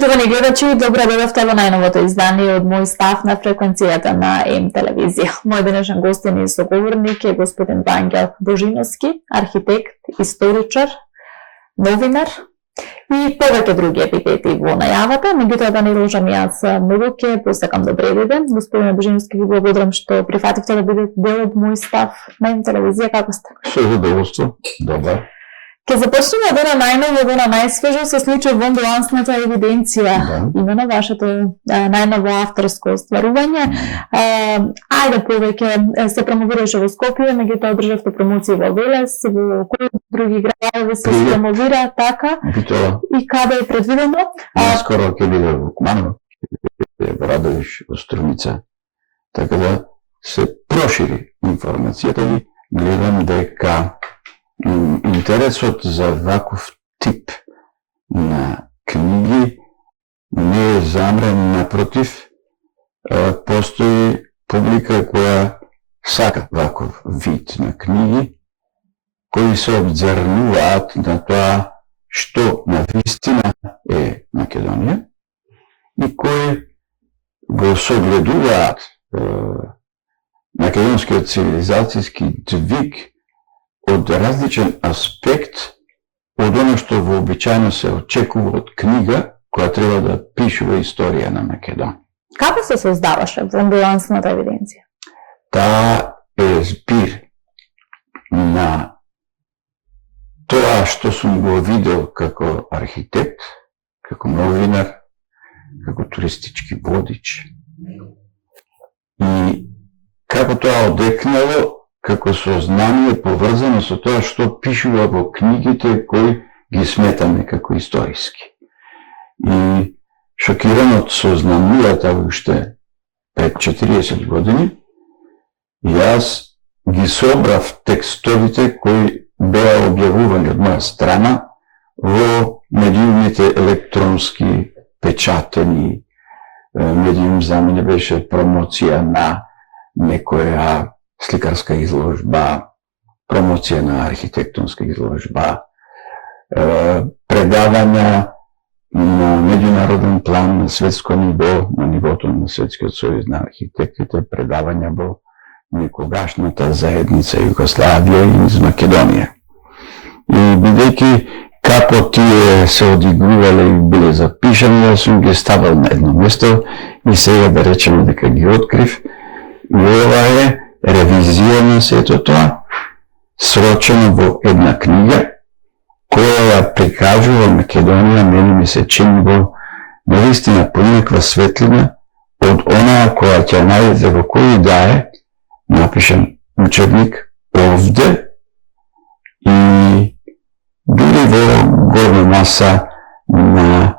Почитувани гледачи, добро дојдовте во најновото издание од Мој став на фреквенцијата на М телевизија. Мој денешен гостин и соговорник е господин Вангел Божиновски, архитект, историчар, новинар и повеќе други епитети во најавата. Меѓутоа да не ложам јас многу, ќе посакам да предвидам. Господин Божиновски, ви благодарам што прифативте да бидете дел од Мој став на М телевизија. Како сте? Со задоволство. Добар. Ке започнеме од она најново, од она најсвежо со случај во амбулансната евиденција, имено вашето најново авторско остварување. Ајде повеќе се промовираше во Скопје, меѓутоа одржавте промоции во Велес, во кои други градови се промовира, така? Битола. И каде е предвидено? Скоро ќе биде во Куманово, во Радовиш, во Струмица. Така да се прошири информацијата и гледам дека интересот за ваков тип на книги не е замрен, напротив, постои публика која сака ваков вид на книги, кои се обзрнуваат на тоа што навистина е Македонија и кои го согледуваат македонскиот цивилизацијски двиг од различен аспект од оно што вообичаено се очекува од книга која треба да пишува историја на Македонија. Како се создаваше во амбулансната евиденција? Таа е збир на тоа што сум го видел како архитект, како новинар, како туристички водич и како тоа одекнало како сознание поврзано со тоа што пишува во книгите кои ги сметаме како историски. И шокиран од сознанията уште пред 40 години, јас ги собрав текстовите кои беа објавувани од моја страна во медиумите електронски, печатени. Медиум за мене беше промоција на некоја сликарска изложба, промоција на архитектонска изложба, предавања на меѓународен план на светско ниво, на нивото на Светскиот сојуз на архитектите, предавања во некогашната заедница Југославија и из Македонија. И бидејќи како тие се одигрувале и биле запишани, јас сум ги ставал на едно место и сега да речеме дека ги открив. И ова е ревизија на сето тоа, срочено во една книга, која ја прикажува Македонија, мене ми се чини во наистина по некаква светлина од онаа која ќе најдете во кој да е напишан учебник овде и дури во горна маса на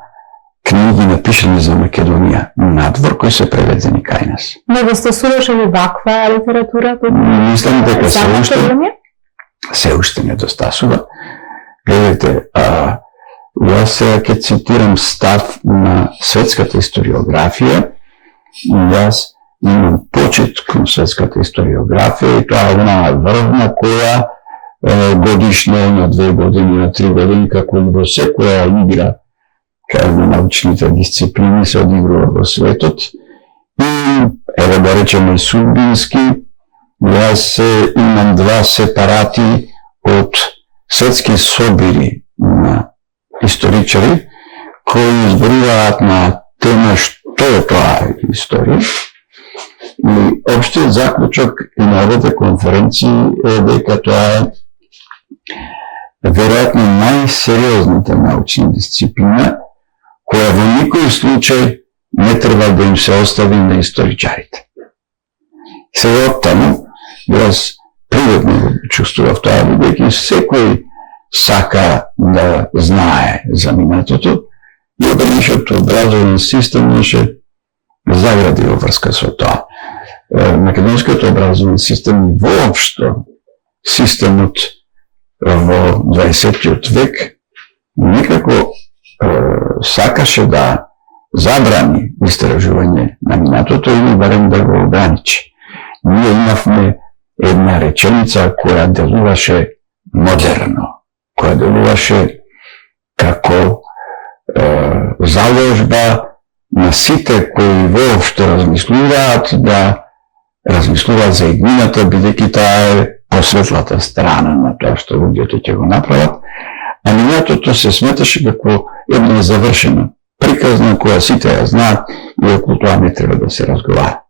книги напишани за Македонија надвор, кои се преведени кај нас. Не сте слушали ваква литература? Мислам дека се уште недостасува. Гледайте, јас сега ќе цитирам став на светската историографија и јас имам почет кон светската историографија и тоа е една врвна која годишно на 2 години, на 3 години, како и во секоја игра кај на научните дисциплини се одигрува во светот. И еве да речеме судбински, јас имам 2 сепарати од светски собири на историчари кои изборуваат на тема што е тоа историја. И општиот заклучок и на овите конференции е дека тоа е веројатно најсериозната научна дисциплина која во никој случај не треба да им се остави на историчарите. Сега оттаму, јас природно чувствував тоа, бидејќи секој сака да знае за минатото, и нашиот образовен систем неше загради во врска со тоа. Македонскиот образовен систем воопшто, системот во 20 век, никако сакаше да забрани истражување на минатото или барем да го ограничи. Ние имавме една реченица која делуваше модерно, која делуваше како заложба на сите кои воопшто размислуваат, да размислуваат за иднината, бидејќи таа е посветлата страна на тоа што луѓето ќе го направат, а минатото се сметаше како една завршена приказна која сите ја знаат и околу тоа не треба да се разговара.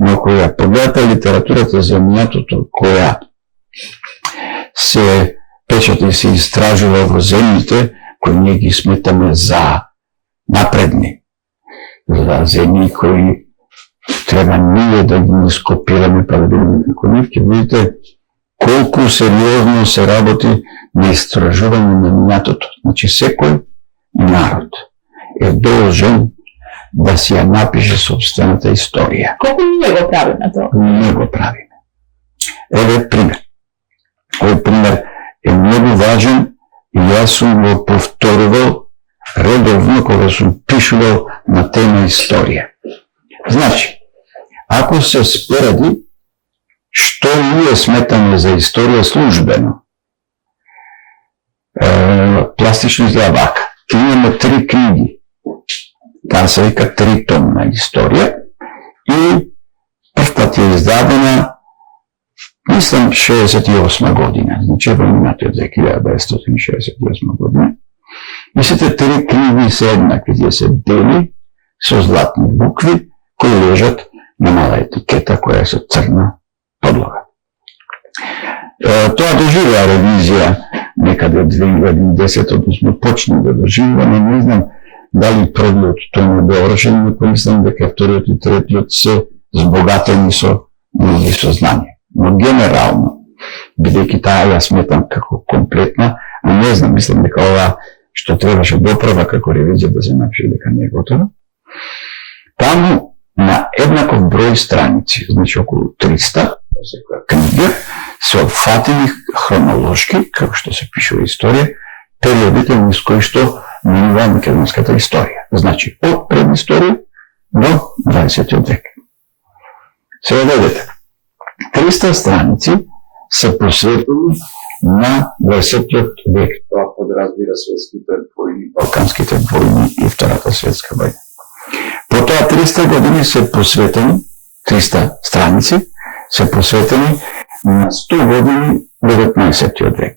Но која погледате литературата за минатото, која се печата и се истражува во земјите кои ние ги сметаме за напредни, за земји кои треба ние да ги скопираме па да бидеме како нив, ќе видите колку сериозно се работи на истражување на минатото. Значи секој народ е должен да си ја напише собствената историја. Колку ние го правиме тоа? Ние го правиме. Еве пример. Овој пример е многу важен и јас сум го повторувал редовно кога сум пишувал на тема историја. Значи, ако се споради што ние сметаме за историја службено, пластично изгледа вака. Имаме 3 книги. Таа се вика 3-томна историја и првата е издадена мислам 68 година, значи во минатиот век 1968 година. И сите 3 книги се еднакви, тие се бели со златни букви кои лежат на мала етикета која е со црна подлога. Тоа доживува ревизија некаде 2010, односно почна да доживува, но не знам дали првиот том е довршен, но помислам дека вториот и третиот се збогатени со нови сознанија. Но генерално, бидејќи таа ја сметам како комплетна, а не знам, мислам дека ова што требаше доправа како ревизија да се напише дека не е готова, таму на еднаков број страници, значи околу 300, книга, се опфатени хронолошки, како што се пишува историја, периодите низ кои што минува македонската историја. Значи, од предисторија до 20 век. Сега видите, 300 страници се посветени на 20 век. Тоа подразбира светските војни, балканските војни и Втората светска војна. Потоа 300 години се посветени, 300 страници се посветени на 100 години 19 век.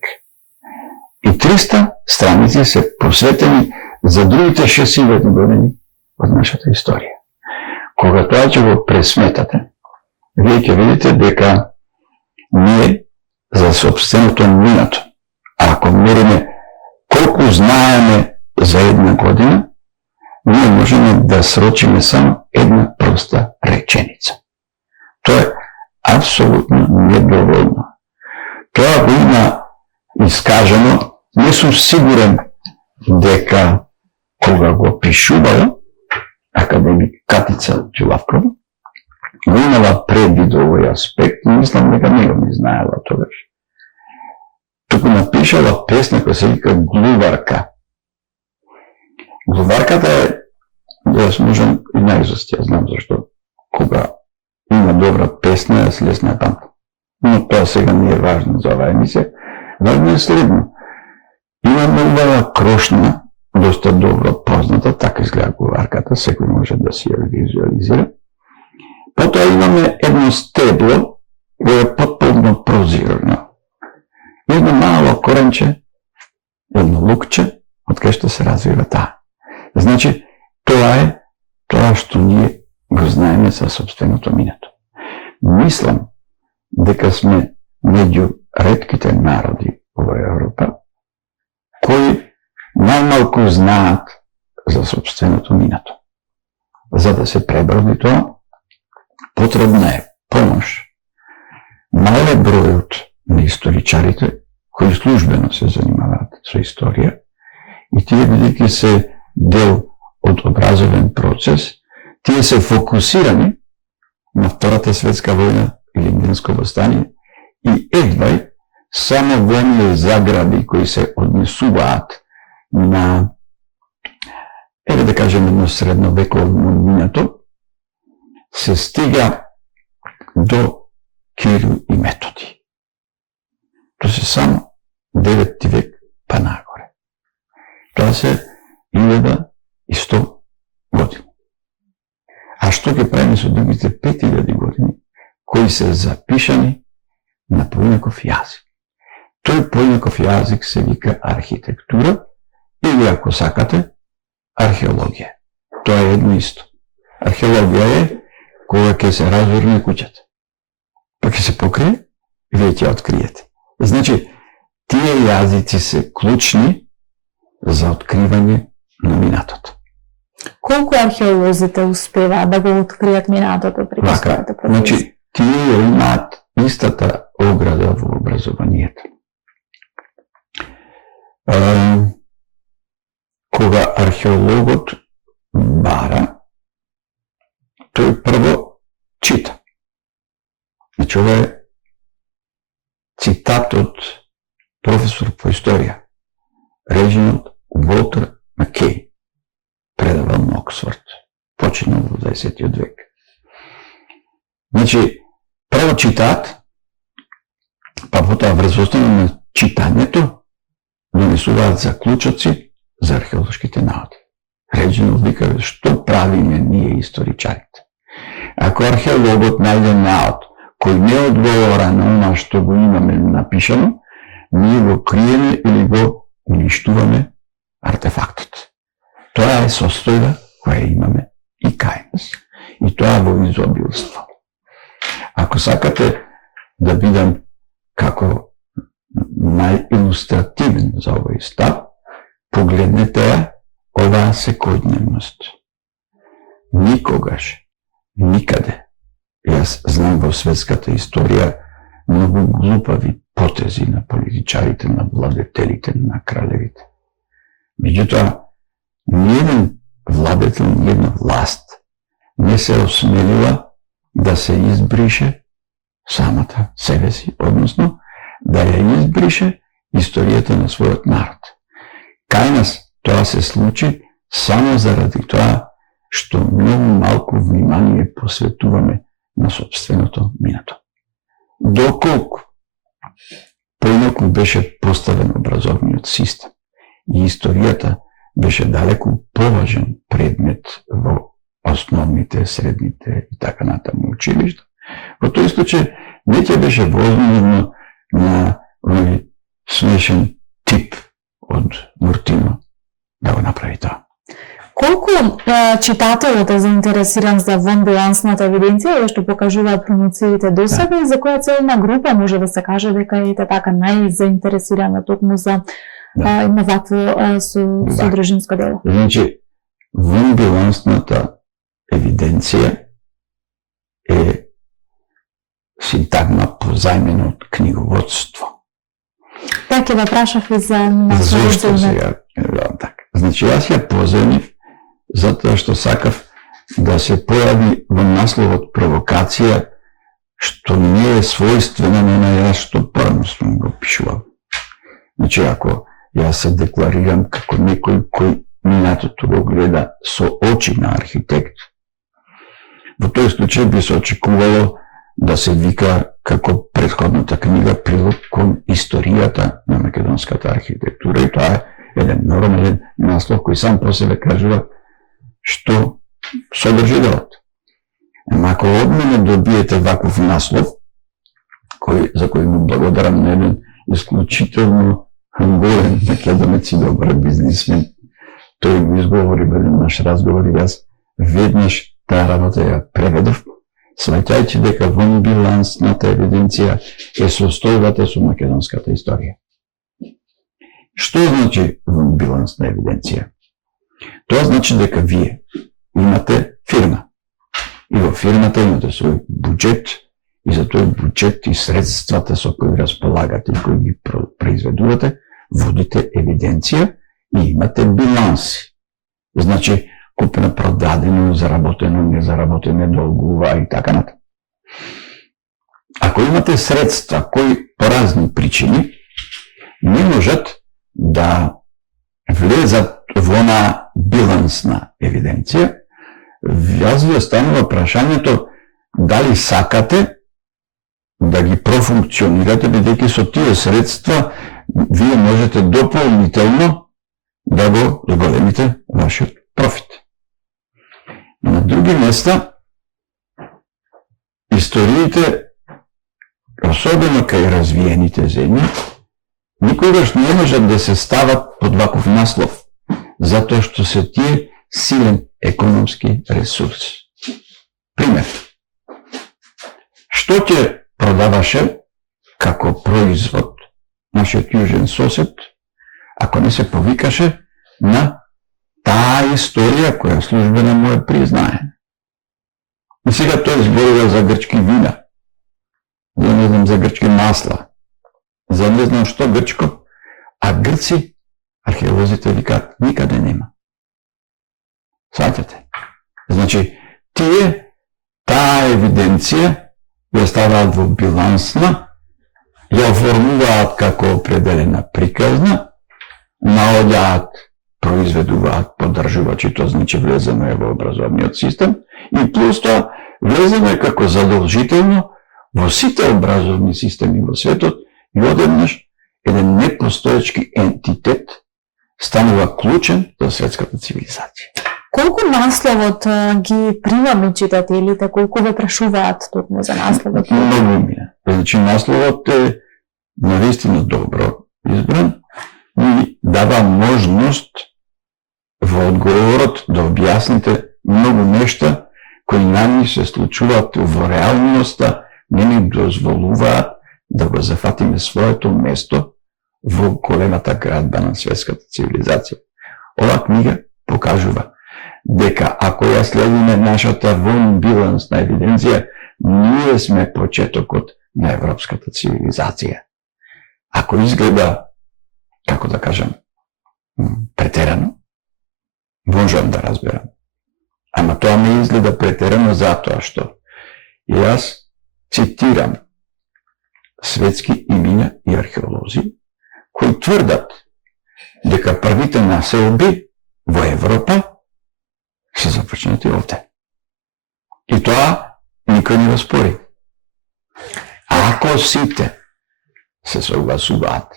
И 300 страници се посветени за другите 6000 години од нашата историја. Кога тоа ќе го пресметате, вие ќе видите дека ние за собственото минато, ако мериме колку знаеме за една година, ние можеме да срочиме само една проста реченица. Тоа е апсолутно недоволно. Тоа го има искажено, не сум сигурен дека кога го пишувала академик Катица Џулавкова, го имала предвид овој аспект, и мислам дека не го не знаела тогаш. Туку напишала песна која се вика Глуварка. Глуварката е, јас можам и наизуст, ја знам зашто, кога има добра песна, јас лесно ја памтам. Но тоа сега не е важно за оваа емисија. Важно е следно. Имаме убава крошна, доста добро позната, така изгледа Глуварката, секој може да си ја визуализира. Потоа имаме едно стебло, кој е потполно прозирано. Едно мало коренче, едно лукче, од кај што се развива таа. Значи, тоа е тоа што ние го знаеме за собственото минато. Мислам дека сме меѓу ретките народи во Европа кои најмалку знаат за собственото минато. За да се преброди тоа, потребна е помош. Мале бројот на историчарите кои службено се занимаваат со историја и тие бидејќи се дел од образовен процес, тие се фокусирани на Втората светска војна или Мирнско востание и едвај само во оние загради кои се однесуваат на, еве да кажем, едно средновековно минато, се стига до Кирил и Методи. Тоа се само 9 век па нагоре. Тоа се 1000 што ќе правиме со другите 5000 години, кои се запишани на поинаков јазик. Тој поинаков јазик се вика архитектура или, ако сакате, археологија. Тоа е едно исто. Археологија е кога ќе се разурне куќата. Па ќе се покрие и вие ќе откриете. Значи, тие јазици се клучни за откривање на минатото. Колку археолозите успеваат да го откријат минатото преку својата професија? Значи, тие имаат истата ограда во образованието. Кога археологот бара, тој прво чита. Значи, ова е цитат од професор по историја, Реджиналд Уолтер Маккей, предавал на Оксфорд, починал во 20 век. Значи, прво читаат, па потоа врз основа на читањето донесуваат заклучоци за археолошките науки. Реджиналд вика, што правиме ние историчарите? Ако археологот најде наод кој не одговора на она што го имаме напишано, ние го криеме или го уништуваме артефактот. Тоа е состојба која имаме и кај нас. И тоа во изобилство. Ако сакате да бидам како најилустративен за овој став, погледнете оваа секојдневност. Никогаш, никаде, јас знам во светската историја многу глупави потези на политичарите, на владетелите, на кралевите. Меѓутоа, ниеден владетел, ниедна власт не се осмелила да се избрише самата себе си, односно да ја избрише историјата на својот народ. Кај нас тоа се случи само заради тоа што многу малку внимание посветуваме на собственото минато. Доколку поинаку беше поставен образовниот систем и историјата беше далеку поважен предмет во основните, средните и така натаму училишта, во тој случај не ќе беше возможно на овој смешен тип од Муртино да го направи тоа. Колку читателот е заинтересиран за вонбилансната евиденција, што покажуваат промоциите до сега, и за која целна група може да се каже дека е така најзаинтересирана токму за на вакво содржинско дело? Значи, вонбилансната евиденција е синтагма позајмена од книговодство. Така да прашав и за Зошто сега? Така. Значи, јас ја позајмив затоа што сакав да се појави во насловот провокација што не е својствена на јас што порано сум го пишувал. Значи, ако јас се декларирам како некој кој минатото го гледа со очи на архитект, во тој случај би се очекувало да се вика како претходната книга прилог кон историјата на македонската архитектура, и тоа е еден нормален наслов кој сам по себе кажува што содржи делот. Ама ако од мене добиете ваков наслов, за кој му благодарам на еден исклучително голем македонец и добар бизнисмен, тој го изговори во еден наш разговор и јас веднаш таа работа ја преведов, сваќајќи дека вонбилансната евиденција е состојбата со македонската историја. Што значи вонбилансна евиденција? Тоа значи дека вие имате фирма и во фирмата имате свој буџет и за тој буџет и средствата со кои располагате и кои ги произведувате, водите евиденција и имате биланси. Значи, купено, продадено, заработено, незаработено, долгува и така натаму. Ако имате средства кои по разни причини не можат да влезат во на билансна евиденција, јас ви останува прашањето дали сакате да ги профункционирате, бидејќи со тие средства вие можете дополнително да го зголемите вашиот профит. На други места историите, особено кај развиените земји, никогаш не можат да се стават под ваков наслов, затоа што се тие силен економски ресурс. Пример. Што ќе продаваше како производ нашиот јужен сосед, ако не се повикаше на таа историја која службено му е признаена. И сега тој зборува за грчки вина, за не знам за грчки масла, за не знам што грчко, а грци, археолозите викаат, никаде нема. Сваќате? Значи, тие таа евиденција ја ставаат во билансна, ја оформуваат како определена приказна, наоѓаат, произведуваат поддржувачи, тоа значи влезено е во образовниот систем, и плюс тоа влезено е како задолжително во сите образовни системи во светот и одеднаш еден непостоечки ентитет станува клучен за светската цивилизација. Колку насловот ги прима читателите, колку ве прашуваат токму за насловот? Многу ми е. Значи насловот е навистина добро избран и дава можност во одговорот да објасните многу нешта кои нами се случуваат во реалноста, не ни дозволуваат да го зафатиме своето место во големата градба на светската цивилизација. Ова книга покажува дека ако ја следиме нашата вон билансна евиденција, ние сме почетокот на европската цивилизација. Ако изгледа, како да кажам, претерано, можам да разберам. Ама тоа не изгледа претерано затоа што јас цитирам светски имиња и археолози кои тврдат дека првите населби во Европа се започнати овде. И тоа никој не го спори. Ако сите се согласуваат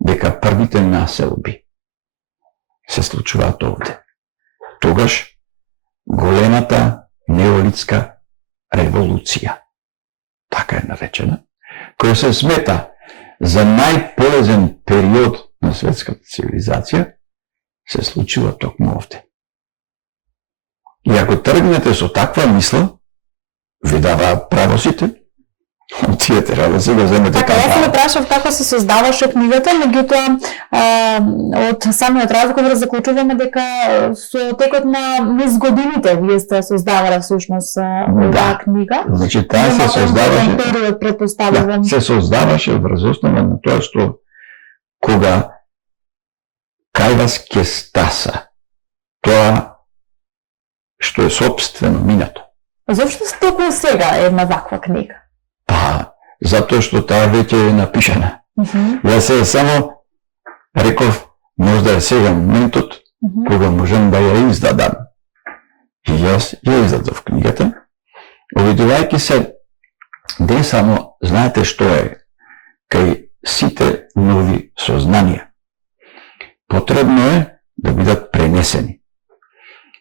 дека првите населби се случуваат овде, тогаш големата неолитска револуција, така е наречена, која се смета за најполезен период на светската цивилизација, се случува токму овде. И ако тргнете со таква мисла, ви даваат право сите, тие треба да се го земете така. Јас се прашав како се создаваше книгата, меѓутоа од самиот разговор заклучуваме дека со текот на низ годините вие сте создавале всушност оваа книга. Значи таа се создаваше период, претпоставувам. се создаваше врз основа на тоа што кога кај вас ќе стаса тоа што е собствено минато. Зошто токму сега е една ваква книга? Па, затоа што таа веќе е напишана. Јас се само реков, можда е сега моментот кога можам да ја издадам. И јас ја издадов книгата, обидувајќи се не само, знаете што е, кај сите нови сознанија. Потребно е да бидат пренесени.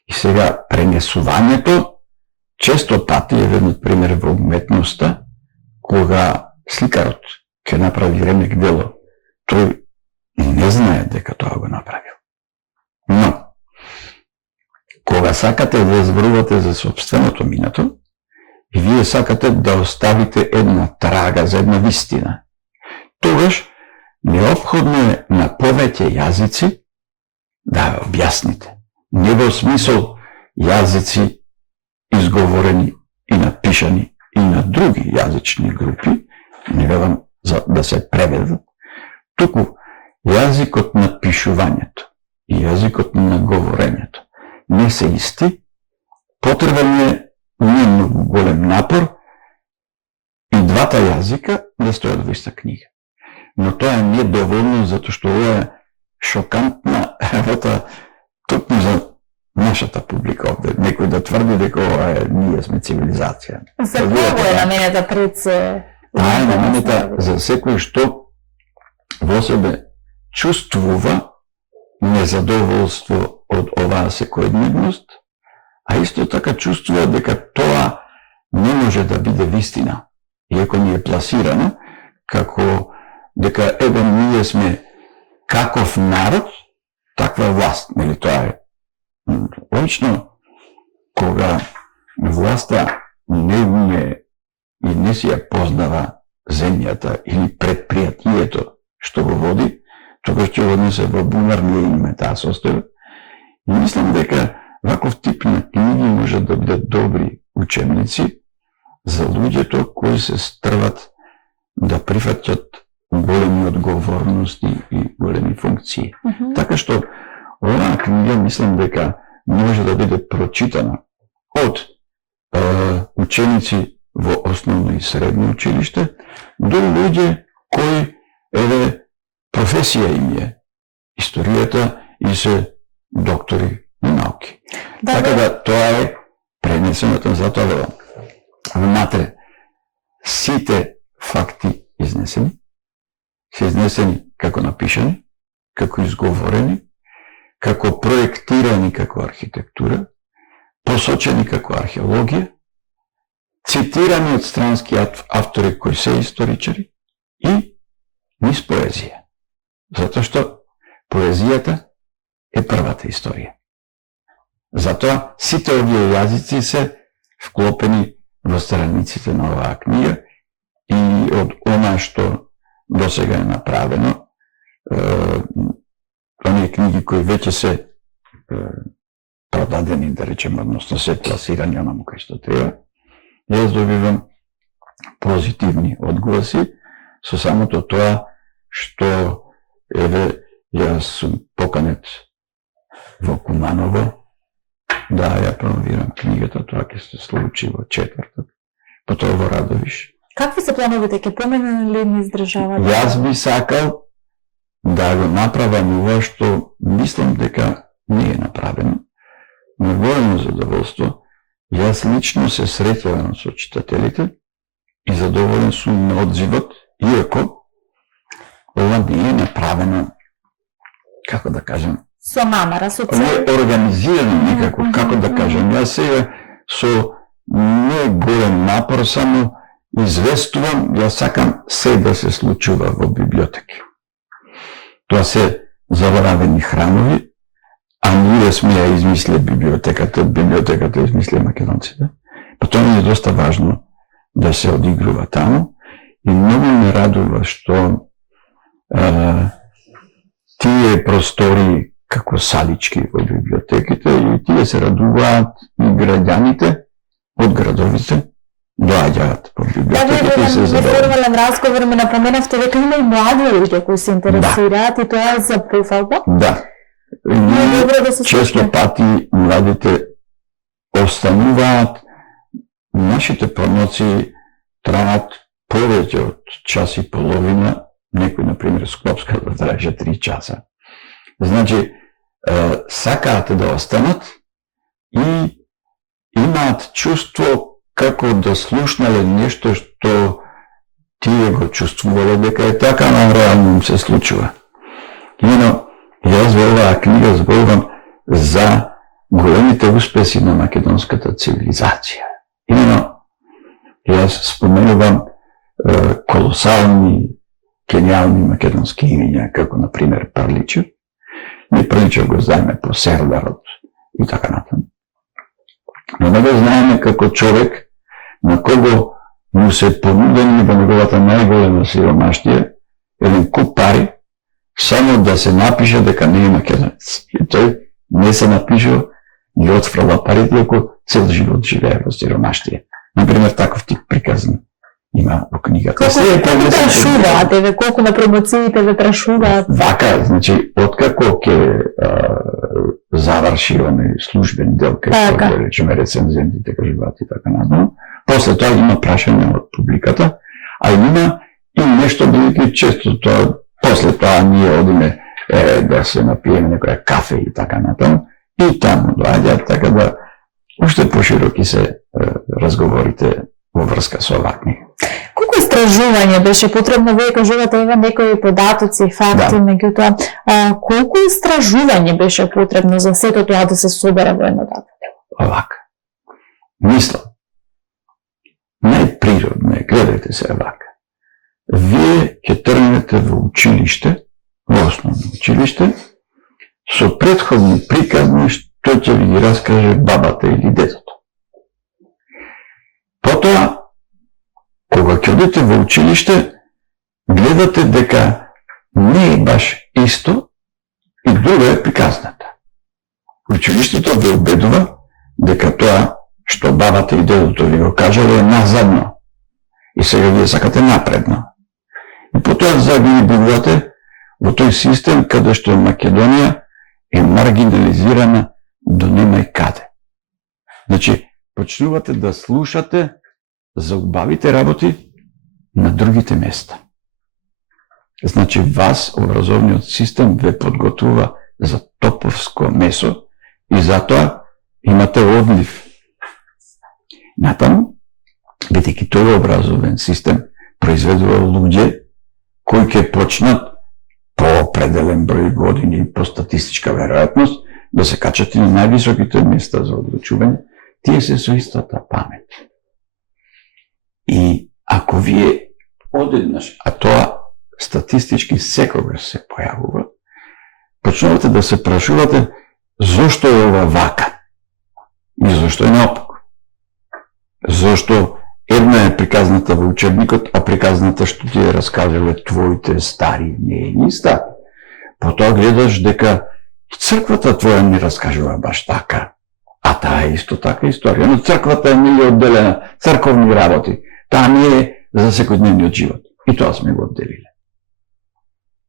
И сега пренесувањето често пати е еден пример во уметноста, кога сликарот ќе направи ремек дело, тој не знае дека тоа го направил. Но, кога сакате да зборувате за собственото минато, и вие сакате да оставите една трага за една вистина, тогаш неопходно е на повеќе јазици да објасните. Не во смисол јазици изговорени и напишани и на други јазични групи, не велам за да се преведат, туку јазикот на пишувањето и јазикот на говорењето не се исти, потребен е не многу голем напор и двата јазика да стојат во иста книга. Но тоа е недоволно, затоа што ова е шокантна работа токму за нашата публика овде. Некој да тврди дека ова е ние сме цивилизација. За кого е наменета пред се? Таа е наменета за секој што во себе чувствува незадоволство од оваа секојдневност, а исто така чувствува дека тоа не му може да биде вистина, иако ни е пласирана, како дека еве ние сме каков народ, таква власт, нели тоа е. Обично, кога власта не уме и не си ја познава земјата или предпријатието што го води, тогаш ќе го однесе во бунар, ние имаме таа состојба. И мислам дека ваков тип на книги може да бидат добри учебници за луѓето кои се стрват да прифатат големи одговорности и големи функции. Така што оваа книга мислам дека може да биде прочитана од ученици во основно и средно училиште до луѓе кои еве професија им е историјата и се доктори на науки. Така да тоа е пренесеното, затоа велам. Внатре сите факти изнесени, се изнесени како напишани, како изговорени, како проектирани како архитектура, посочени како археологија, цитирани од странски автори кои се историчари и низ поезија. Затоа што поезијата е првата историја. Затоа сите овие јазици се вклопени во страниците на оваа книга и од она што досега е направено, оние книги кои веќе се продадени, да речем, односно се пласирани онаму кај што треба, јас добивам позитивни одгласи со самото тоа што еве јас сум поканет во Куманово да ја промовирам книгата, тоа ќе се случи во четврток, потоа во Радовиш. Какви се плановите, ќе помене ли ни издржавате? Јас би сакал да го направам ова што мислам дека не е направено. На големо задоволство, јас лично се среќавам со читателите и задоволен сум на одзивот, иако ова не е направено, како да кажем, со намера, со цел. Не е организирано никако, како да кажем. Јас сега со не голем напор, само известувам, јас сакам се да се случува во библиотеки. Тоа се заборавени храмови, а ние сме ја измисле библиотеката измисле македонците. Па тоа ми е доста важно да се одигрува таму и многу ме радува што тие простори како салички во библиотеките и тие се радуваат и граѓаните од градовите доаѓаат во библиотеките и се забавуваат. Во формален разговор ми напоменавте дека има и млади луѓе кои се интересираат и тоа за пофалба? Да. Често пати младите остануваат, нашите промоции траат повеќе од час и половина, некој, например, Скопска да трае 3 часа. Значи, сакаат да останат и имаат чувство како да слушнале нешто што тие го чувствувале дека е така, но реално им се случува. Имено, јас во оваа книга зборувам за големите успеси на македонската цивилизација. Имено, јас споменувам колосални, гениални македонски имиња, како, например, Прличев. Ние Прличев го знаеме по Сердарот и така натаму. Но не го знаеме како човек на кого му се понудени во неговата најголема сиромаштија еден куп пари, само да се напише дека не е македонец. И тој не се напишал, ги отфрла парите, ако цел живот живее во сиромаштија. Например, таков тип приказни има во книгата. Колку прашуваат, еве, колку на промоциите ве прашуваат? Вака, значи, откако ќе заврши оној службен дел, кај што да речеме рецензентите кажуваат и така натаму, после тоа има прашање од публиката, а има и нешто бидејќи често тоа, после тоа ние одиме да се напиеме некоја кафе и така натаму, и таму доаѓаат, така да уште пошироки се разговорите во врска со оваа книга. Колку истражување беше потребно, вие кажувате ева некои податоци, факти, меѓутоа, колку истражување беше потребно за сето тоа да се собере во едно такво дело? Овака. Мислам природно е, гледайте се вака. Вие ќе тргнете во училиште, во основно училиште, со претходни приказни што ќе ви ги раскаже бабата или детето. Потоа, кога ќе одите во училиште, гледате дека не е баш исто и друга е приказната. Училиштето ви убедува дека тоа што бабата и дедото ви го кажале е назадно и сега вие сакате напредно. И потоа ви бивате во тој систем каде што Македонија е маргинализирана до немај каде. Значи, почнувате да слушате за убавите работи на другите места. Значи, вас образовниот систем ве подготвува за топовско месо и затоа имате одлив. Натаму, бидејќи тој образовен систем произведува луѓе кои ќе почнат по определен број години по статистичка веројатност да се качат и на највисоките места за одлучување, тие се со истата памет. И ако вие одеднаш, а тоа статистички секогаш се појавува, почнувате да се прашувате зошто е ова вака и зошто е наопаку. Зошто една е приказната во учебникот, а приказната што ти ја раскажале твоите стари не е иста. Потоа гледаш дека црквата твоја не раскажува баш така, а таа е исто така историја. Но црквата не е одделена, црковни работи. Таа не е за секојдневниот живот. И тоа сме го одделиле.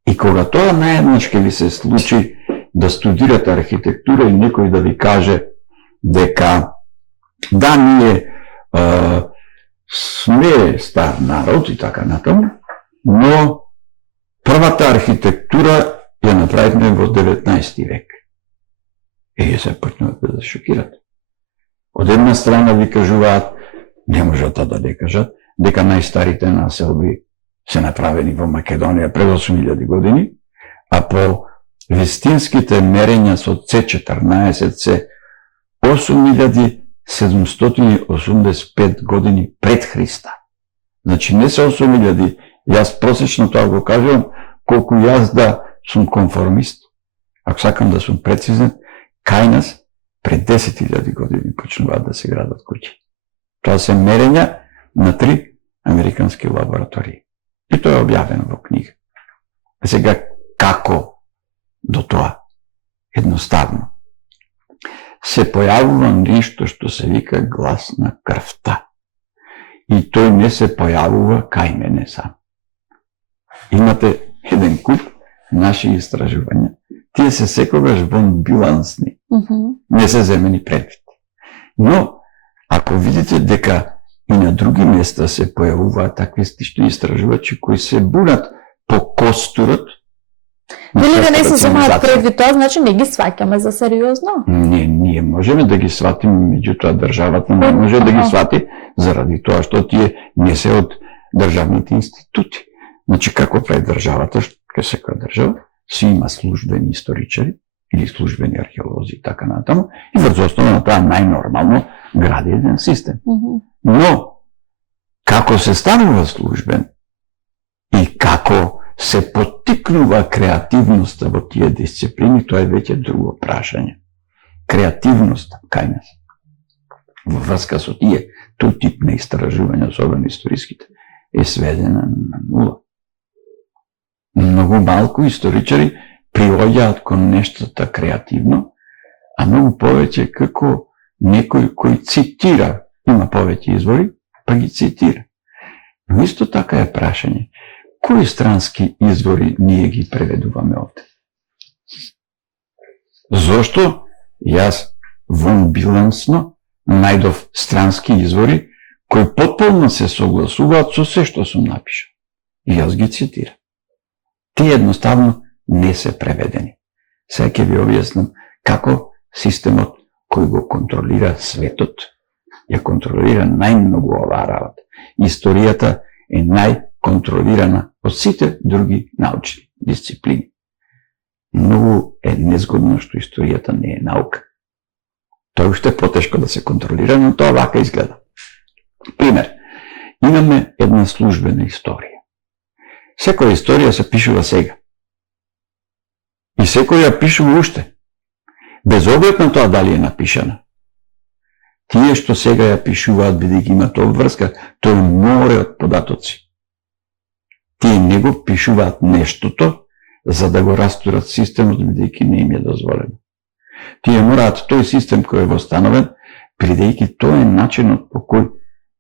И кога тоа наеднаш ќе ви се случи да студирате архитектура и некој да ви каже дека да, ние сме стар народ и така натаму, но првата архитектура ја направивме во 19 век. И се почнувате да шокирате. Од една страна ви кажуваат, не можат да не кажат, дека најстарите населби се направени во Македонија пред 8000 години, а по вистинските мерења со C14 се 8785 години пред Христа. Значи не се 8000, јас просечно тоа го кажувам, колку јас да сум конформист, ако сакам да сум прецизен, кај нас пред 10.000 години почнуваат да се градат куќи. Тоа се мерења на 3 американски лаборатории. И тоа е објавено во книга. А сега како до тоа? Едноставно. Се појавува нешто што се вика глас на крвта. И тој не се појавува кај мене сам. Имате еден куп наши истражувања. Тие се секогаш вон билансни. Не се земени предвид. Но, ако видите дека и на други места се појавуваат такви стични истражувачи кои се бунат по костурот. Дали да не се земаат предвид тоа, значи не ги сваќаме за сериозно? Не, ние можеме да ги сватиме, меѓутоа државата не може да ги свати заради тоа што тие не се од државните институти. Значи како прави државата, кај секоја држава, си има службени историчари или службени археолози и така натаму, и врз основа на тоа најнормално гради еден систем. Но, како се станува службен и како се поттикнува креативноста во тие дисциплини, тоа е веќе друго прашање. Креативноста кај нас, во врска со тие, тој тип на истражувања, особено историските, е сведена на нула. Многу малку историчари приоѓаат кон нештото креативно, а многу повеќе како некој кој цитира, има повеќе извори, па ги цитира. Но исто така е прашање, кои странски извори ние ги преведуваме овде? Зошто јас вон билансно најдов странски извори кои потполно се согласуваат со се што сум напишал. И јас ги цитирам. Тие едноставно не се преведени. Сега ќе ви објаснам како системот кој го контролира светот, ја контролира најмногу оваа работа. Историјата е најконтролирана од сите други научни дисциплини. Многу е незгодно што историјата не е наука. Тоа уште потешко да се контролира, но тоа вака изгледа. Пример, има Немаме една службена историја. Секоја историја се пишува сега. И секој ја пишува уште. Без оглед на тоа дали е напишана. Тие што сега ја пишуваат, бидејќи имат обврска, тоа е море од податоци. Тие не го пишуваат нештото, за да го растурат системот, бидејќи не им е дозволено. Тие мораат тој систем кој е востановен, бидејќи тоа е начинот по кој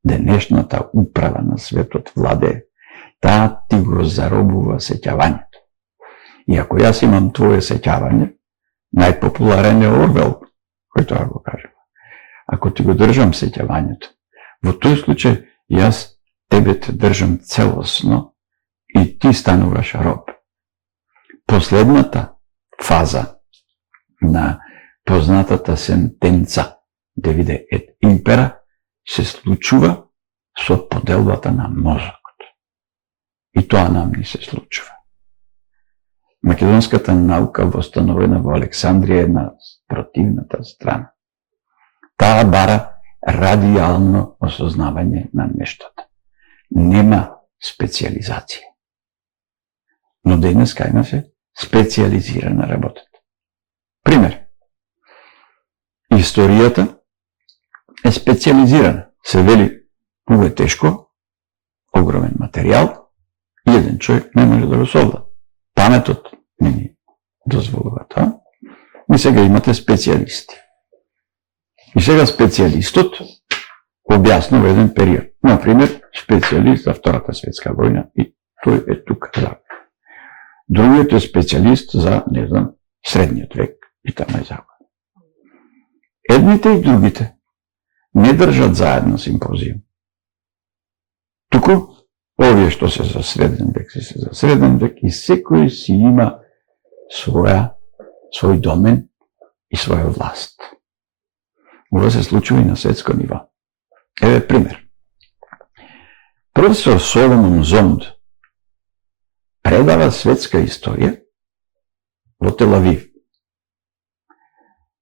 денешната управа на светот владее. Таа ти го заробува сеќавањето. И ако јас имам твое сеќавање, најпопуларен е Орвел, кој тоа го кажува. Ако ти го држам сеќавањето, во тој случај јас тебе те држам целосно и ти стануваш роб. Последната фаза на познатата сентенца Divide et impera се случува со поделбата на мозокот. И тоа нам ни се случува. Македонската наука востановена во Александрија е на противната страна. Таа бара радијално осознавање на нештото. Нема специализација. Но денеска има се специализирана работа. Пример. Историјата е специализирана. Се вели, многу е тешко, огромен материјал, и еден човек не може да го совлада. Паметот не ни дозволува тоа. И сега имате специјалисти. И сега специјалистот објаснува еден период. Например, специјалист за Втората светска војна и тој е тука. Другиот е специјалист за, не знам, средниот век и тама е закон. Едните и другите не држат заедно симпозиум. Туку, овие што се за среден век, се за среден век и секој си има свој домен и своја власт. Ова се случува и на светско ниво. Еве пример. Професор Соломон Зонд предава светска историја во Тел Авив.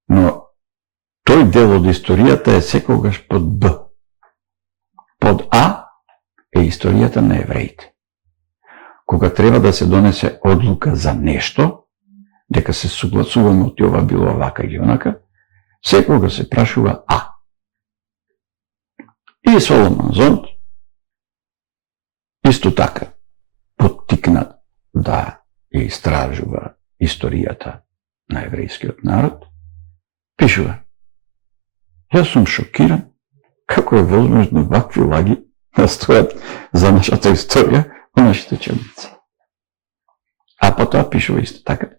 Но тој дел од историјата е секогаш под Б. Под А е историјата на евреите. Кога треба да се донесе одлука за нешто, дека се согласуваме од ова било овака и онака, секога се прашува А. И Соломон Зонд исто така поттикна да ја истражува историјата на еврејскиот народ, пишува: Јас сум шокиран како е возможно вакви лаги да стојат за нашата историја во нашите учебници. А потоа пишува исто така.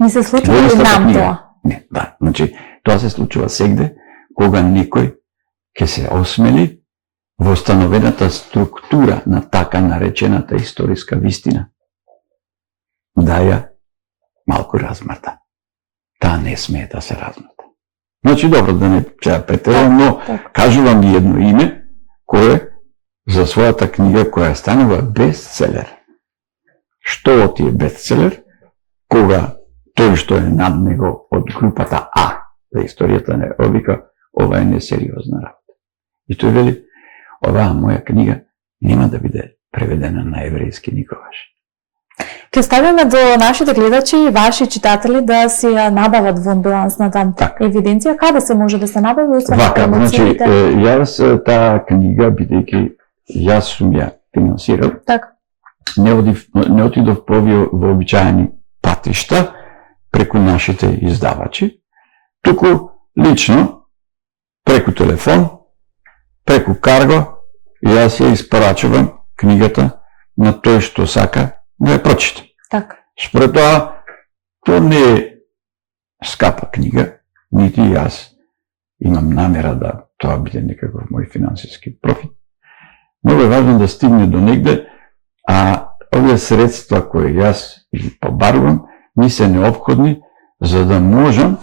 Не се случува и нам тоа. Не, да. Значи, тоа се случува сегде кога некој ќе се осмели во установената структура на така наречената историска вистина да ја малку размрда. Таа не смее да се размрда. Значи, добро, да не ќе претерувам, но кажувам ви едно име, кое за својата книга, која станува бестселер. Што ти е бестселер? Кога тој што е над него од групата А за историјата не вика, ова е несериозна работа. И тој вели, оваа моја книга нема да биде преведена на еврејски никогаш. Ке ставиме до нашите гледачи и ваши читатели да си ја набават во амбулансната евиденција. Каде се може да се набави? Вака, значи, јас таа книга, бидејќи јас сум ја финансирал, не отидов по овие вообичаени патишта преку нашите издавачи, туку лично, преку телефон, преку карго, јас ја испорачувам книгата на тој што сака да ја прочита. Според тоа не е скапа книга, нити јас имам намера да тоа биде некаков мој финансиски профит. Много е важно да стигне до негде, а овие средства кои јас побарувам ми се неопходни за да можам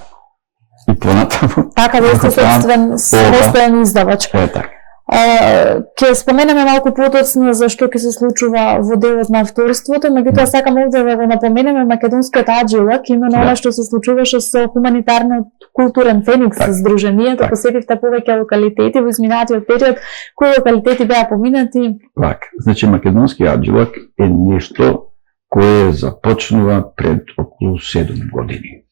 и понатаму. Така да сте собствен издавач. Така. Ќе споменеме малку потоцно за што ќе се случува во делот на авторството, меѓутоа сакам овде да го напоменеме македонскиот Аджилак, именно она што се случуваше со хуманитарниот културен Феникс здруженијето, посетивте повеќе локалитети во изминатиот период, кои локалитети беа поминати? Вака, значи македонскиот Аджилак е нешто кое започнува пред околу 7 години.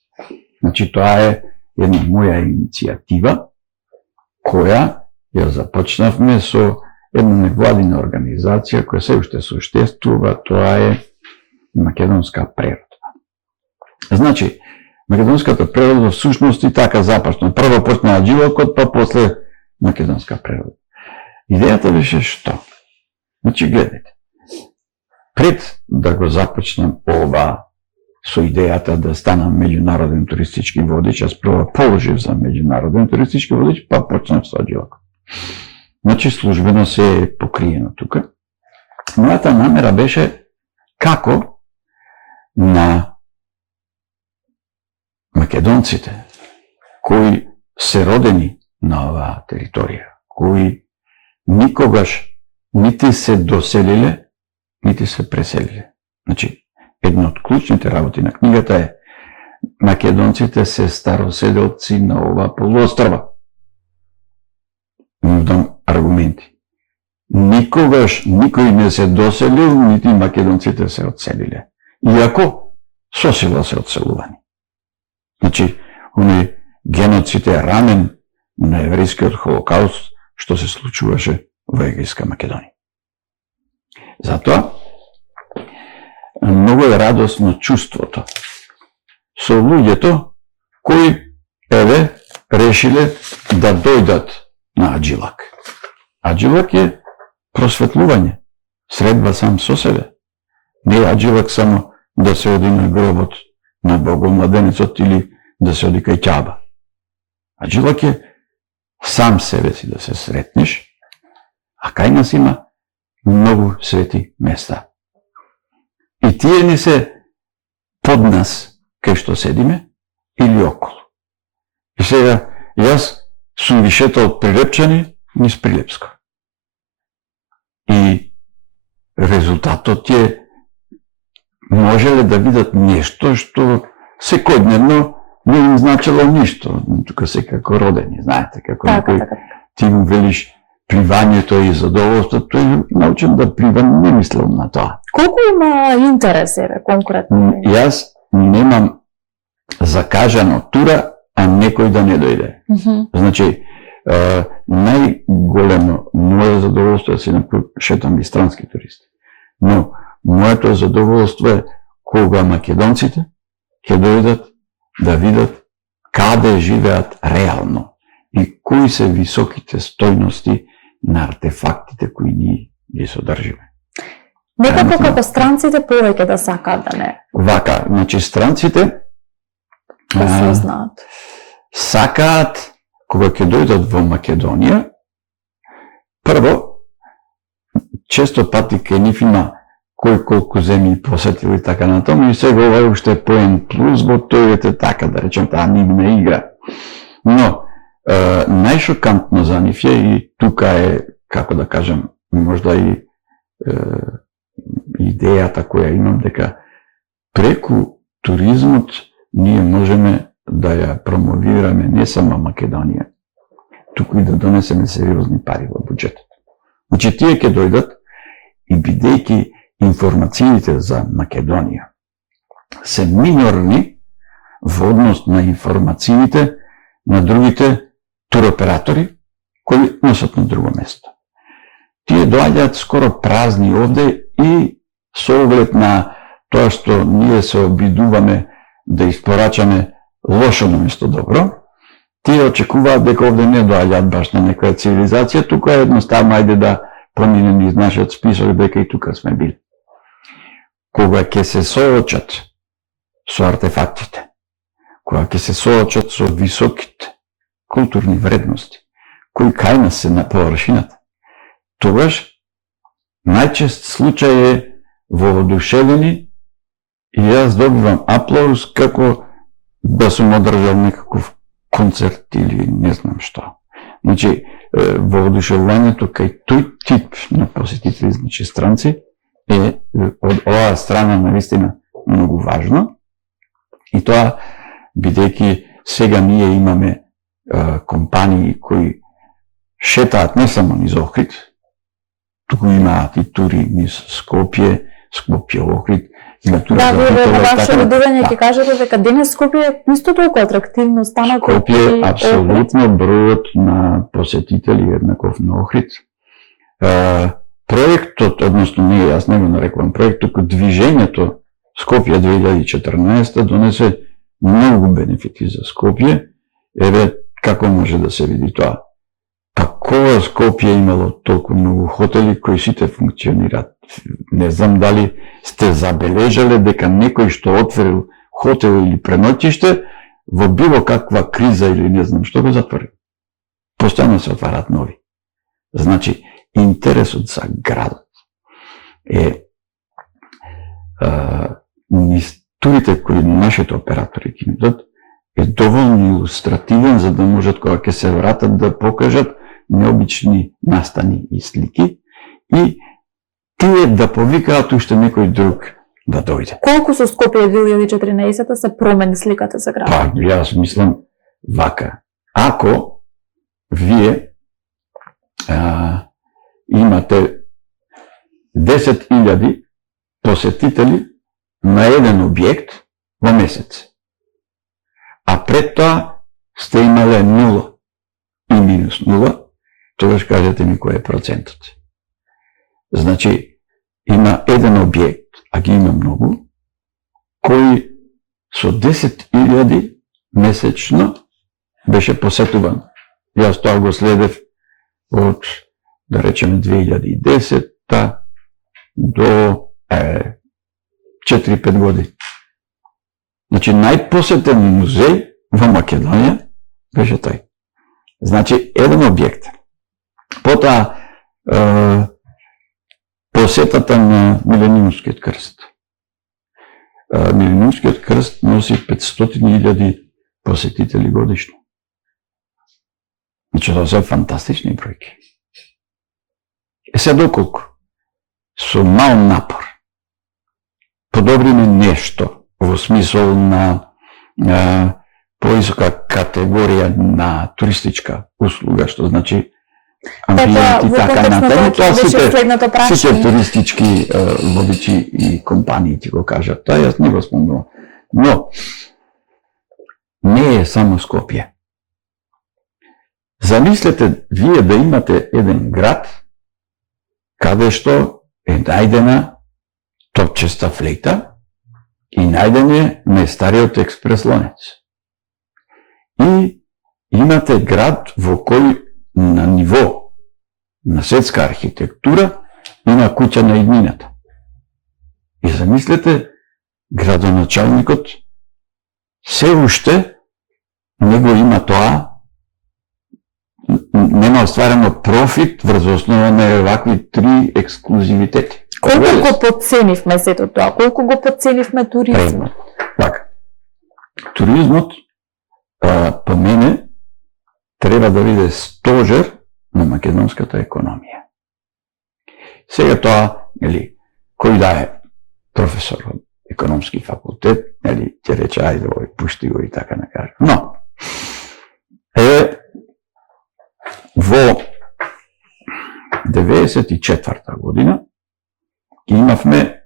Значи тоа е една моја иницијатива која ја започнавме со една невладина организација која се уште суштествува, тоа е македонска преродба. Значи, македонската преродба всушност и така започна. Прво почна Аджилакот, па после македонска преродба. Идејата беше што? Значи, гледайте, пред да го започнам ова со идејата да станам меѓународен туристички водич, јас прво положив за меѓународен туристички водич, па почнав со Аджилакот. Значи, службено се е покриено тука. Мојата намера беше како на македонците кои се родени на оваа територија, кои никогаш нити се доселиле, нити се преселиле. Значи, една од клучните работи на книгата е македонците се староседелци на оваа полуострва. Нудам аргументи. Никогаш никој не се доселил, нити македонците се одселиле. Иако со сила се одселувани. Значи, оној геноцид е рамен на еврејскиот холокауст што се случуваше во Егејска Македонија. Затоа, многу е радосно чувството со луѓето кои, еве, решиле да дојдат на Аджилак. Аджилак е просветлување, средба сам со себе. Не е Аджилак само да се оди на гробот на Богомладенецот или да се оди кај ќаба. Аджилак е сам себе си да се сретнеш, а кај нас има многу свети места. И тие не се под нас, кај што седиме, или околу. И сега, јас сум ги шетал Прилепчани низ Прилепско. И резултатот е можеле да видат нешто што секојдневно не им значело ништо. Тука се како родени, знаете, како некој ти му велиш пливањето и задоволството, тој научен да плива, не мислам на тоа. Колку има интерес, еве, конкретно? Јас немам закажано тура, а некој да не дојде. Значи, најголемо моје задоволство е се шетам и странски туристи. Но моето задоволство е кога македонците ќе дојдат да видат каде живеат реално и кои се високите стојности на артефактите кои ние ги содржиме. Некако како странците повеќе да сакаат да не. Вака, значи странците да се знаат. Сакаат кога ќе дојдат во Македонија, прво, често пати ке нив има кој колку земји посетил и така натаму, и сега ова уште е поен плюс, бо тој е така, да речем, таа нивна игра. Но, најшокантно за нив е, и тука е, како да кажем, можда и идејата која имам, дека преку туризмот ние можеме да ја промовираме не само Македонија, туку и да донесеме сериозни пари во буџетот. Значи, тие ќе дојдат и бидејќи информациите за Македонија се минорни во однос на информациите на другите туроператори кои носат на друго место. Тие доаѓаат скоро празни овде и со оглед на тоа што ние се обидуваме да испорачаме лошо наместо добро, тие очекуваат дека овде не доаѓаат баш на некоја цивилизација, тука е едноставно ајде да промине низ нашиот список дека и тука сме били. Кога ќе се соочат со артефактите, кога ќе се соочат со високите културни вредности, кои кај нас се на површината, тогаш најчест случај е воодушевени и јас добивам аплауз како да сум одржал некаков концерт или не знам што. Значи, воодушевувањето кај тој тип на посетители, значи странци, е од оваа страна навистина многу важно. И тоа, бидејќи сега ние имаме компании кои шетаат не само низ Охрид, туку имаат и тури низ Скопје, Скопје-Охрид, има тури Да, за вие Битола во и ваше така. видување ќе кажете дека денес Скопје е исто толку атрактивно стана колку Скопје апсолутно бројот на посетители еднаков на Охрид. Проектот, односно не, јас не го нарекувам проект, туку движењето Скопје 2014 донесе многу бенефити за Скопје. Еве како може да се види тоа. Па кога Скопје имало толку многу хотели кои сите функционираат. Не знам дали сте забележале дека некој што отворил хотел или преноќиште во било каква криза или не знам што го затвори. Постојано се отварат нови. Значи, интересот за градот е низ турите кои нашите оператори ќе нудат е доволно илустративен за да можат кога ќе се вратат да покажат необични настани и слики и тие да повикаат уште некој друг да дојде. Колку со Скопје 2014 се промени сликата за градот? Па, јас мислам вака. Ако вие имате 10.000 посетители на еден објект во месец, а пред тоа сте имале 0 и минус 0, тогаш кажете ми кој е процентот. Значи, има еден објект, а ги има многу, кој со 10.000 месечно беше посетуван. Јас тоа го следев од, да речеме, 2010 до 4-5 години. Значи, најпосетен музеј во Македонија беше тој. Значи, еден објект. Потоа, посетата на Милениумскиот крст. Милениумскиот крст носи 500.000 посетители годишно. Значи, тоа се фантастични бројки. Се доколку со мал напор подобриме нешто во смисол на повисока категорија на туристичка услуга, што значи амбиент и така натаму, тоа сите туристички водичи и компании ти го кажат. Тоа јас не го спомнувам. Но не е само Скопје. Замислете вие да имате еден град каде што е најдена топчеста флейта и најден е најстариот експрес-лонец. И имате град во кој на ниво на светска архитектура има куќа на иднината. И замислете, градоначалникот се уште не го има тоа, нема остварено профит врз основа на вакви 3 ексклузивитети. Колку го подценивме сето тоа? Колку го подценивме туризмот? Така. Туризмот, по мене, треба да биде стожер на македонската економија. Сега тоа, кој да е професор од економски факултет, ќе рече, ајде, овој, пушти го и така накажа. Но, во 94-та година имавме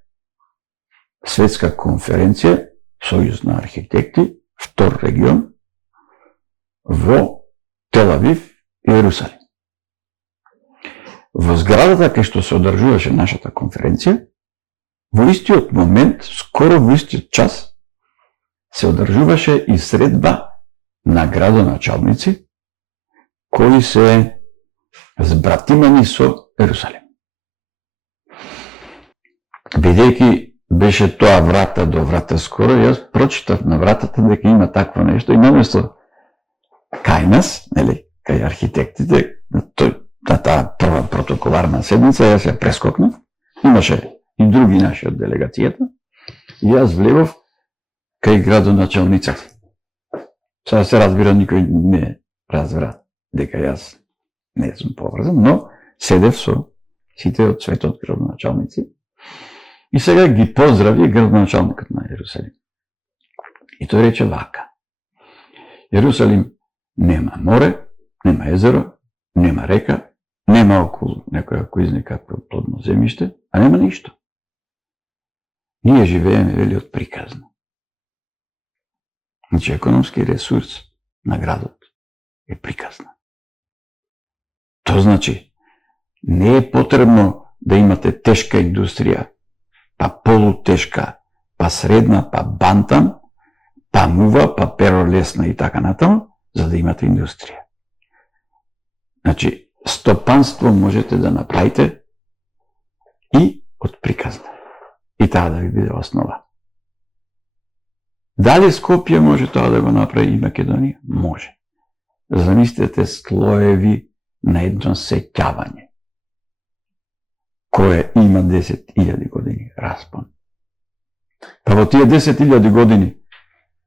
светска конференција, Сојуз на архитекти, втор регион, во Тел Авив и Ерусалим. Во зградата кај што се одржуваше нашата конференција, во истиот момент, скоро во истиот час, се одржуваше и средба на градоначалници кои се збратимани со Ерусалим. Бидејќи беше тоа врата до врата скоро, јас прочитав на вратата дека има такво нешто и наместо кај нас, кај архитектите, на таа прва протоколарна седница, јас ја прескокнав, имаше и други наши од делегацијата, и јас влегов кај градоначалницата. Сега се разбира, никој не разбра дека јас не сум поврзан, но седев со сите од светот градоначалници и сега ги поздрави градоначалникот на Јерусалим. И тој рече вака: Јерусалим нема море, нема езеро, нема река, нема околу некоја коизнека плодно земјиште, а нема ништо. Ние живееме, вели, од приказна. Значи, економски ресурс на градот е приказна. Тоа значи, не е потребно да имате тешка индустрија, па полутешка, па средна, па бантам, па мува, па перолесна и така натаму, за да имате индустрија. Значи, стопанство можете да направите и од приказна. И таа да ви биде основа. Дали Скопје може тоа да го направи и Македонија? Може. Замислете слоеви на едно сеќавање, кое има 10.000 години распон. Па во тие 10.000 години,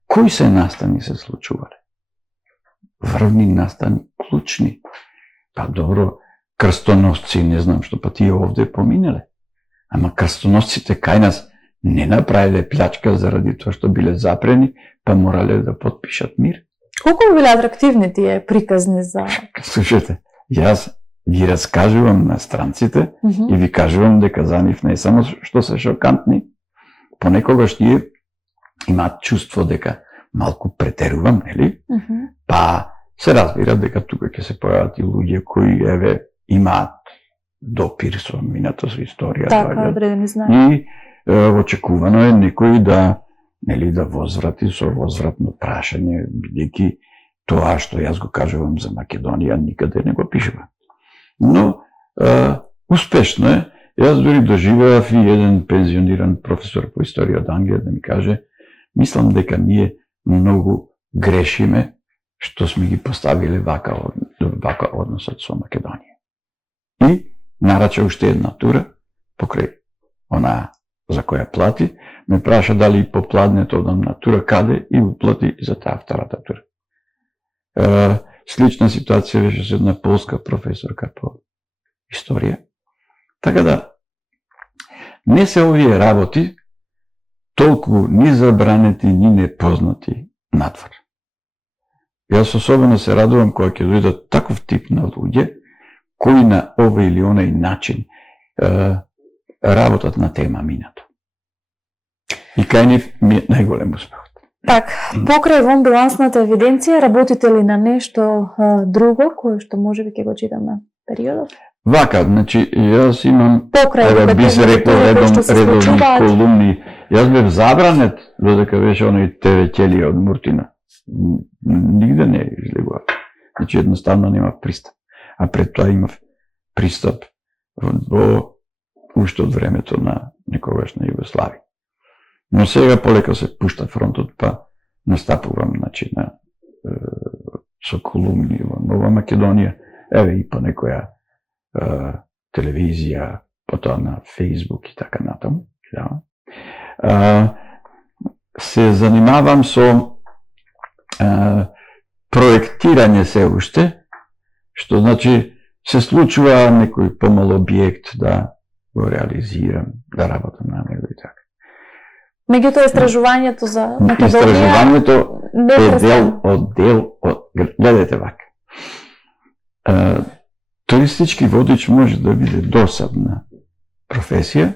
кои се настани се случувале? Врвни настани, клучни. Па добро, крстоносци, не знам што, па тие овде поминале. Ама крстоносците кај нас не направиле плячка заради тоа што биле запрени, па морале да подпишат мир. Колку биле атрактивни тие приказни за... Слушайте, јас ги раскажувам на странците и ви кажувам дека за нив не само што се шокантни, понекогаш тие имаат чувство дека малку претерувам, нели? Па се разбира дека тука ќе се појават и луѓе кои, еве, имаат допир со минато, со историја. Така, одредени знаења. И очекувано е некој да, нели, да возврати со возвратно прашање, бидејќи тоа што јас го кажувам за Македонија никаде не го пишува. Но успешно е. Јас дури доживеав и еден пензиониран професор по историја од Англија да ми каже: мислам дека ние многу грешиме што сме ги поставиле вака односот со Македонија. И нарача уште една тура покрај она за која плати, ме праша дали и по пладнето одам на тура каде и уплати за таа втората тура. Слична ситуација беше со една полска професорка по историја. Така да, не се овие работи толку ни забранети, ни непознати надвор. Јас особено се радувам кога ќе дојдат таков тип на луѓе кои на овој или онај начин работат на тема минато. И кај нив ми е најголем успехот. Так, покрај вонбилансната евиденција, работите ли на нешто друго, кое што можеби ќе го читаме периодот? Вака, значи, јас имам, покрај би се рекло, редовни колумни. Јас бев забранет додека беше оној ТВ Ќелија од Муртина. Нигде не излегува. Значи, едноставно немав пристап. А пред тоа имав пристап во уште од времето на некогаш на Југославија. Но сега полека се пушта фронтот, па настапувам, значи, со колумни во Нова Македонија, еве и по некоја телевизија, потоа на Фејсбук и така натаму. Се занимавам со проектирање се уште, што значи се случува некој помал објект да го реализирам, да работам на него и така. Меѓутоа истражувањето за Македонија Истражувањето е дел од гледате вака. Туристички водич може да биде досадна професија,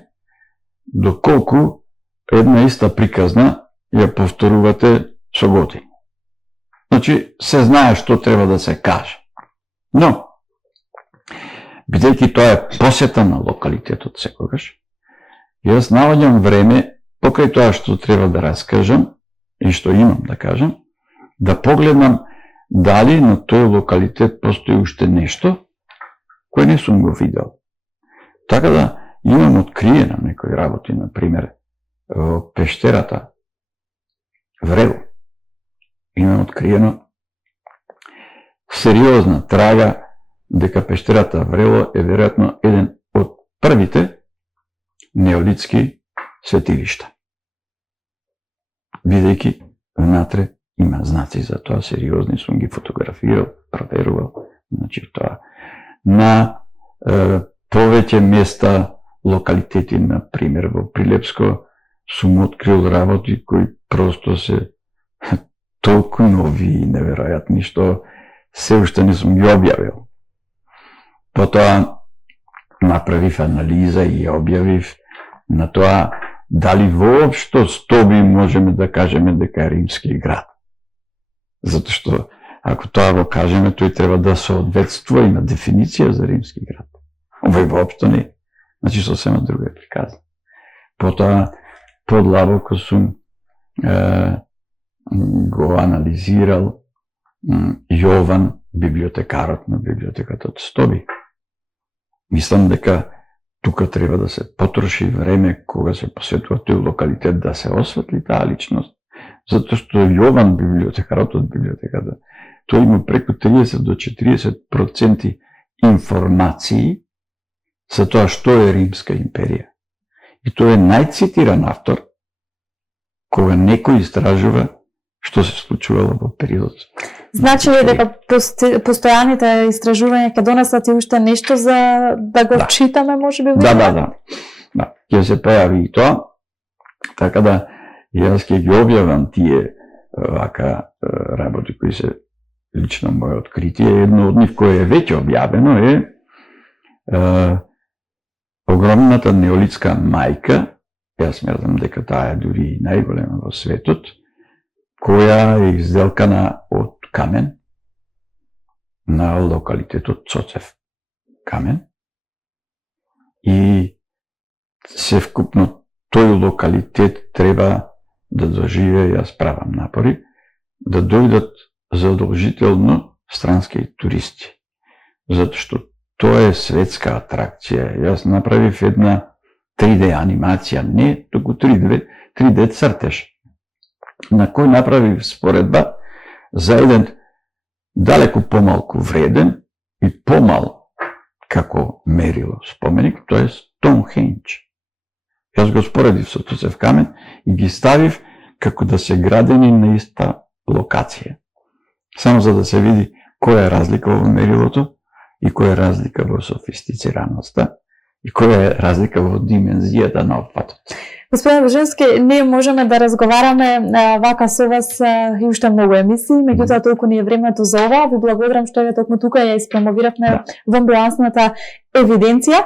доколку една иста приказна ја повторувате со години. Значи, се знае што треба да се каже. Но, бидејќи тоа е посета на локалитетот секогаш, јас наоѓам време, покрај тоа што треба да раскажам и што имам да кажам, да погледнам дали на тој локалитет постои уште нешто кој не сум го видел. Така да имам откриено некои работи, например, во пештерата Врело. Имам откриено сериозна трага дека пештерата Врело е веројатно еден од првите неолитски светилишта. Бидејќи внатре има знаци за тоа, сериозни, сум ги фотографирал, проверувал, значи тоа на повеќе места, локалитети, на пример во Прилепско сум открил работи кои просто се толку нови и неверојатни што се уште не сум ги објавил. Потоа направив анализа и објавив на тоа дали воопшто Стоби можеме да кажеме дека е римски град. Затоа што ако тоа го кажеме, тој треба да соодветствува и на дефиниција за римски град. Овој воопшто не. Значи сосема друга е приказна. Потоа подлабоко сум го анализирал Јован, библиотекарот на библиотеката од Стоби. Мислам дека тука треба да се потроши време кога се посветува тој локалитет да се осветли таа личност, затоа што Јован, библиотекарот од библиотеката, тој има преку 30 до 40% информации за тоа што е Римска империја. И тој е најцитиран автор кога некој истражува што се случувало во периодот. Значи ли дека постојаните истражувања ќе донесат и уште нешто за да го читаме, можеби? Да. Ќе се појави и тоа. Така да јас ќе ги објавам тие вака работи кои се лично моје откритие. Едно од нив кое е веќе објавено е огромната неолитска мајка. Јас смятам дека таа е дури најголема во светот, која е изделкана од камен на локалитетот Цоцев камен. И севкупно тој локалитет треба да доживее, јас правам напори, да дојдат задолжително странски туристи. Затоа што тоа е светска атракција. Јас направив една 3D анимација, не туку 3D цртеж, на кој направив споредба за еден далеку помалку вреден и помал како мерило споменик, тоа е Стоунхендж. Јас го споредив со Цоцев камен и ги ставив како да се градени на иста локација. Само за да се види која е разлика во мерилото и која е разлика во софистицираноста и која е разлика во димензијата на опфатот. Господин Божински, ние можеме да разговараме вака со вас и уште многу емисии, меѓутоа толку ни е времето за ова. Ви благодарам што ја токму тука ја испромовиравме во амбулансната евиденција.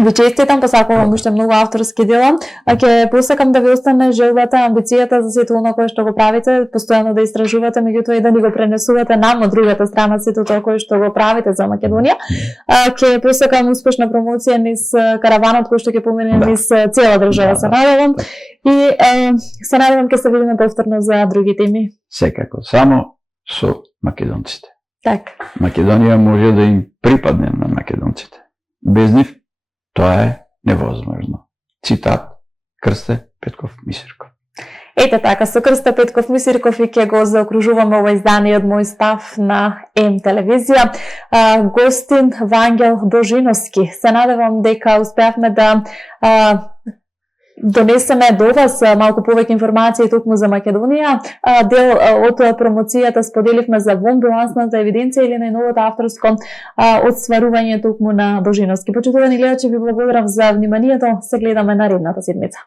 Ви честитам, посакувам уште многу авторски дела, а ќе посакам да ви остане желбата, амбицијата за сето оно кое што го правите, постојано да истражувате, меѓутоа и да ни го пренесувате нам од другата страна сето тоа кое што го правите за Македонија. Ќе посакам успешна промоција низ караванот кој што ќе помине низ цела држава, се надевам. И се надевам ќе се видиме повторно за други теми. Секако, само со македонците. Така. Македонија може да им припадне на македонците. Без нив тоа е невозможно. Цитат Крсте Петков Мисирков. Ете така, со Крсте Петков Мисирков и ќе го заокружуваме ова издание од мој став на М телевизија. Гостин Вангел Божиновски. Се надевам дека успеавме да донесеме до вас малку повеќе информации токму за Македонија. Дел од промоцијата споделивме за амбулансната евиденција или најновото авторско отстварување токму на Божиновски. Почитувани гледачи, ви благодарам за вниманието. Се гледаме наредната седмица.